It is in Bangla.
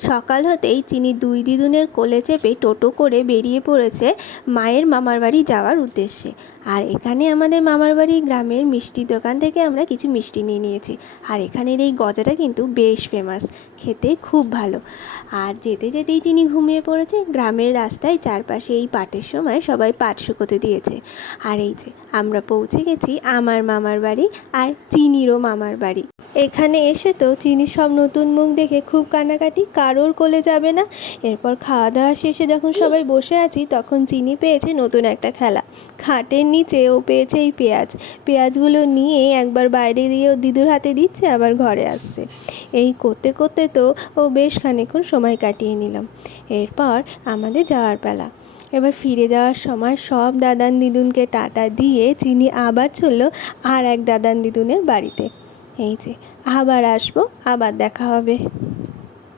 সকাল হতেই চিনি দুই দিদুনের কোলে চেপে টোটো করে বেরিয়ে পড়েছে মায়ের মামার বাড়ি যাওয়ার উদ্দেশ্যে। আর এখানে আমাদের মামার বাড়ি গ্রামের মিষ্টির দোকান থেকে আমরা কিছু মিষ্টি নিয়ে নিয়েছি। আর এখানের এই গজাটা কিন্তু বেশ ফেমাস, খেতে খুব ভালো। আর যেতে যেতেই চিনি ঘুমিয়ে পড়েছে। গ্রামের রাস্তায় চারপাশে এই পাটের সময় সবাই পাট শুকোতে দিয়েছে। আর এই যে আমরা পৌঁছে গেছি আমার মামার বাড়ি আর চিনিরও মামার বাড়ি। এখানে এসে তো চিনির সব নতুন মুখ দেখে খুব কান্নাকাটি, কারোর কোলে যাবে না। এরপর খাওয়া দাওয়া শেষে যখন সবাই বসে আছি তখন চিনি পেয়েছে নতুন একটা খেলা। খাটের নিচে ও পেয়েছে এই পেঁয়াজগুলো নিয়ে একবার বাইরে দিয়ে ও দিদুর হাতে দিচ্ছে, আবার ঘরে আসছে। এই করতে করতে তো ও বেশ খানিকক্ষণ সময় কাটিয়ে নিলাম। এরপর আমাদের যাওয়ার পালা। এবার ফিরে যাওয়ার সময় সব দাদান দিদুনকে টাটা দিয়ে চিনি আবার চলল আর এক দাদান দিদুনের বাড়িতে। এই যে আবার আসবো, আবার দেখা হবে।